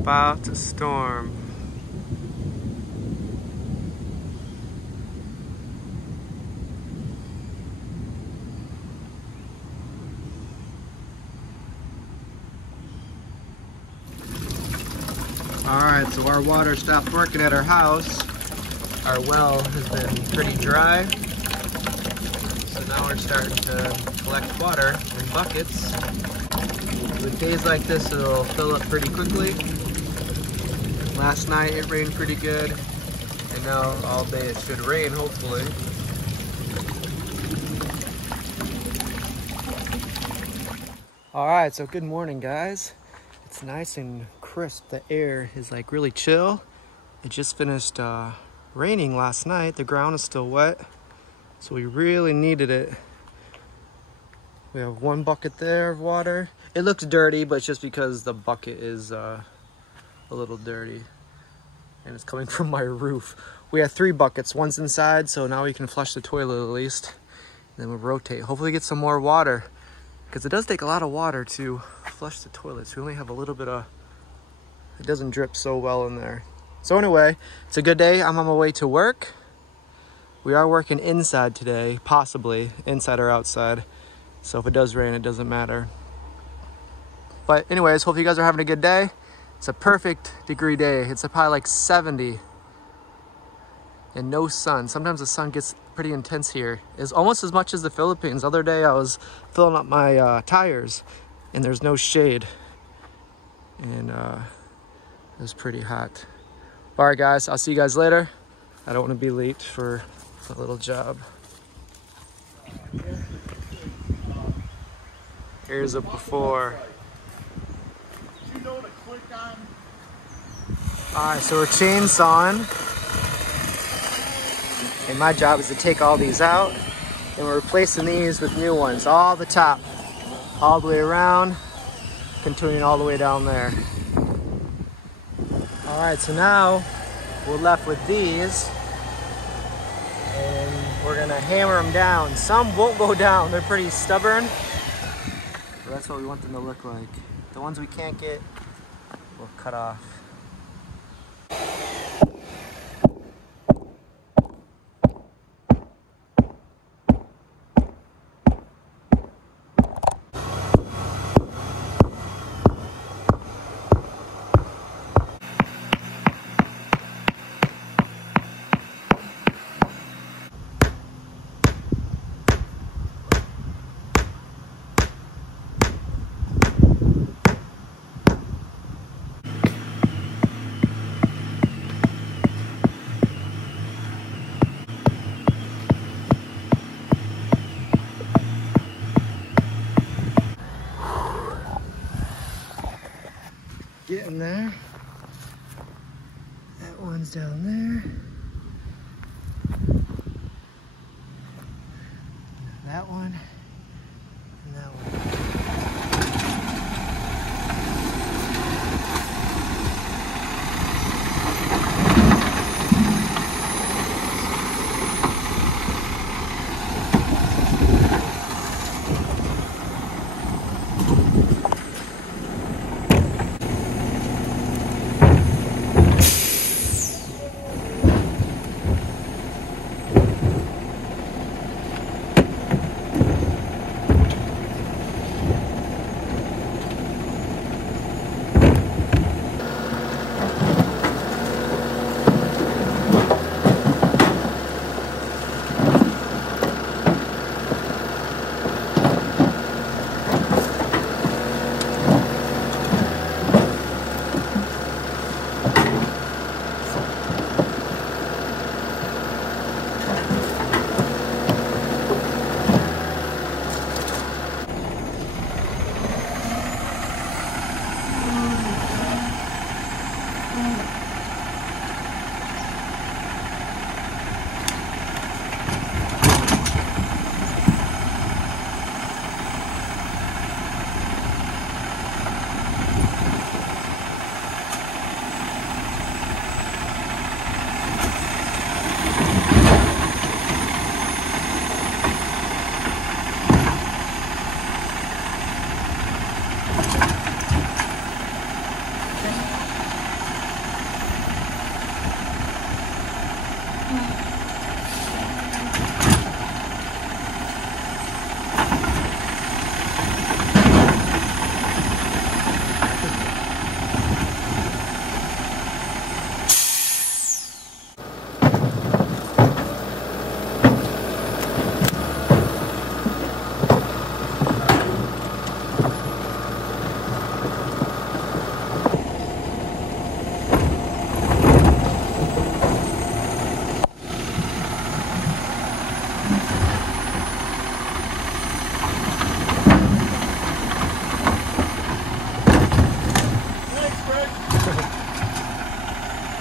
about to storm. Alright, so our water stopped working at our house. Our well has been pretty dry. So now we're starting to collect water in buckets. With days like this, it'll fill up pretty quickly. Last night it rained pretty good. And now all day it should rain, hopefully. Alright, so good morning, guys. It's nice and crisp. The air is like really chill. It just finished raining last night. The ground is still wet, so we really needed it. We have one bucket there of water. It looks dirty, but it's just because the bucket is a little dirty and it's coming from my roof. We have 3 buckets. One's inside, so now we can flush the toilet at least. And then we'll rotate. Hopefully get some more water, because it does take a lot of water to flush the toilets. We only have a little bit of, it doesn't drip so well in there. So anyway, it's a good day. I'm on my way to work. We are working inside today, possibly inside or outside. So if it does rain, it doesn't matter. But anyways, hope you guys are having a good day. It's a perfect degree day. It's probably like 70 and no sun. Sometimes the sun gets pretty intense here. It's almost as much as the Philippines. The other day I was filling up my tires and there's no shade. And it was pretty hot. All right, guys, I'll see you guys later. I don't want to be late for a little job. Here's a before. Alright, so we're chainsawing. And my job is to take all these out. And we're replacing these with new ones. All the top. All the way around. Continuing all the way down there. Alright, so now we're left with these. And we're going to hammer them down. Some won't go down. They're pretty stubborn. So that's what we want them to look like. The ones we can't get, we'll cut off. Getting there. That one's down there. That one. And that one.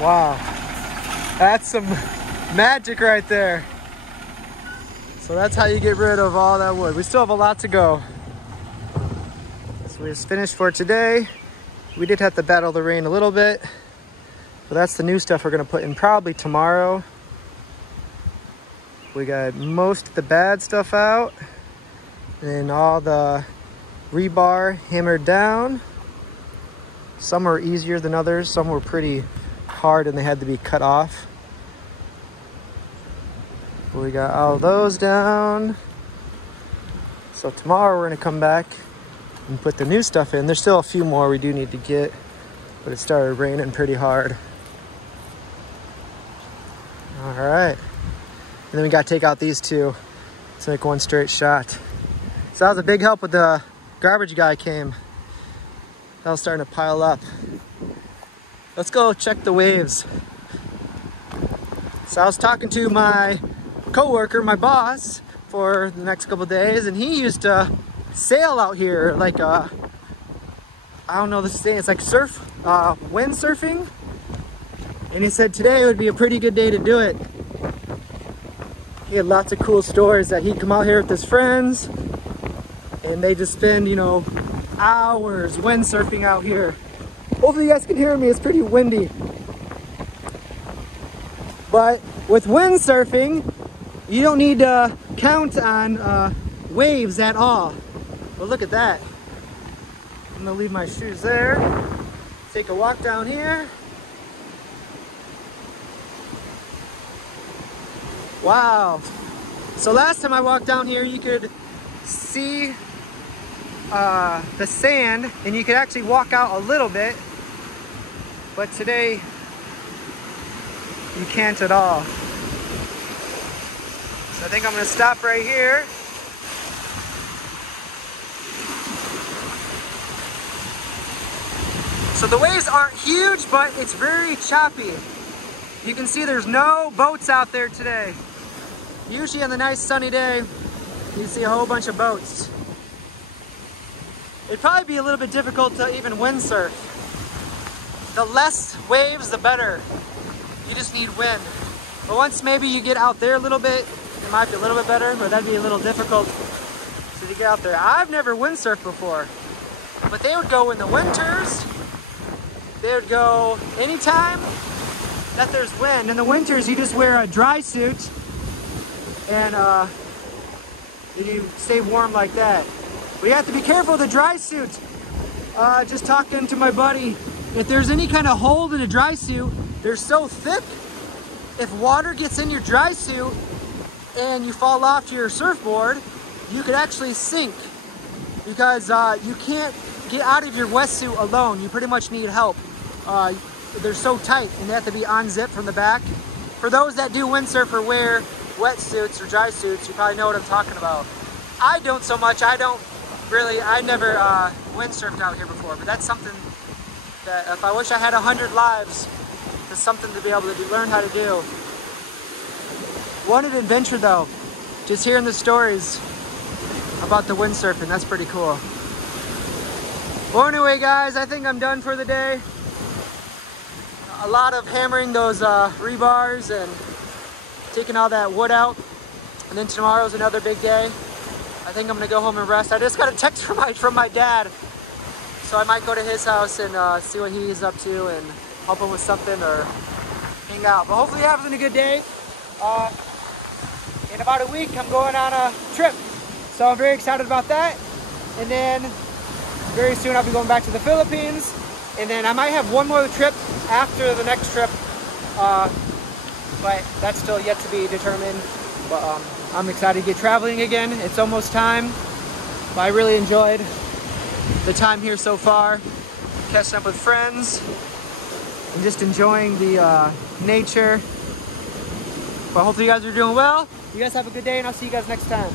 Wow, that's some magic right there. So that's how you get rid of all that wood. We still have a lot to go. So we just finished for today. We did have to battle the rain a little bit, but that's the new stuff we're gonna put in probably tomorrow. We got most of the bad stuff out and all the rebar hammered down. Some were easier than others. Some were pretty hard and they had to be cut off. We got all those down. So tomorrow we're gonna come back and put the new stuff in. There's still a few more we do need to get, but it started raining pretty hard. All right. And then we got to take out these two to make one straight shot. So that was a big help with the garbage guy came. That was starting to pile up. Let's go check the waves. So I was talking to my coworker, my boss, for the next couple of days, and he used to sail out here, like I don't know this thing, it's like wind surfing. And he said today would be a pretty good day to do it. He had lots of cool stories that he'd come out here with his friends and they just spend, you know, hours windsurfing out here. Hopefully you guys can hear me, it's pretty windy. But with windsurfing, you don't need to count on waves at all. But look at that. I'm gonna leave my shoes there. Take a walk down here. Wow. So last time I walked down here, you could see the sand and you could actually walk out a little bit. But today, you can't at all. So I think I'm gonna stop right here. So the waves aren't huge, but it's very choppy. You can see there's no boats out there today. Usually on the nice sunny day, you see a whole bunch of boats. It'd probably be a little bit difficult to even windsurf. The less waves, the better. You just need wind. But once maybe you get out there a little bit, it might be a little bit better, but that'd be a little difficult to get out there. I've never windsurfed before, but they would go in the winters. They would go anytime that there's wind. In the winters, you just wear a dry suit and you stay warm like that. But you have to be careful with the dry suit. Just talking to my buddy, if there's any kind of hold in a dry suit, they're so thick, if water gets in your dry suit and you fall off to your surfboard, you could actually sink because you can't get out of your wetsuit alone. You pretty much need help. They're so tight and they have to be unzipped from the back. For those that do windsurf or wear wetsuits or dry suits, you probably know what I'm talking about. I don't so much. I never windsurfed out here before, but that's something that if I wish I had 100 lives, it's something to be able to learn how to do. What an adventure though. Just hearing the stories about the windsurfing, that's pretty cool. Well, anyway, guys, I think I'm done for the day. A lot of hammering those rebars and taking all that wood out. And then tomorrow's another big day. I think I'm gonna go home and rest. I just got a text from my dad. So I might go to his house and see what he's up to and help him with something or hang out. But hopefully you're having a good day. In about a week, I'm going on a trip. So I'm very excited about that. And then very soon I'll be going back to the Philippines. And then I might have one more trip after the next trip. But that's still yet to be determined. But I'm excited to get traveling again. It's almost time. But I really enjoyed the time here so far. Catching up with friends. And just enjoying the nature. But hopefully you guys are doing well. You guys have a good day and I'll see you guys next time.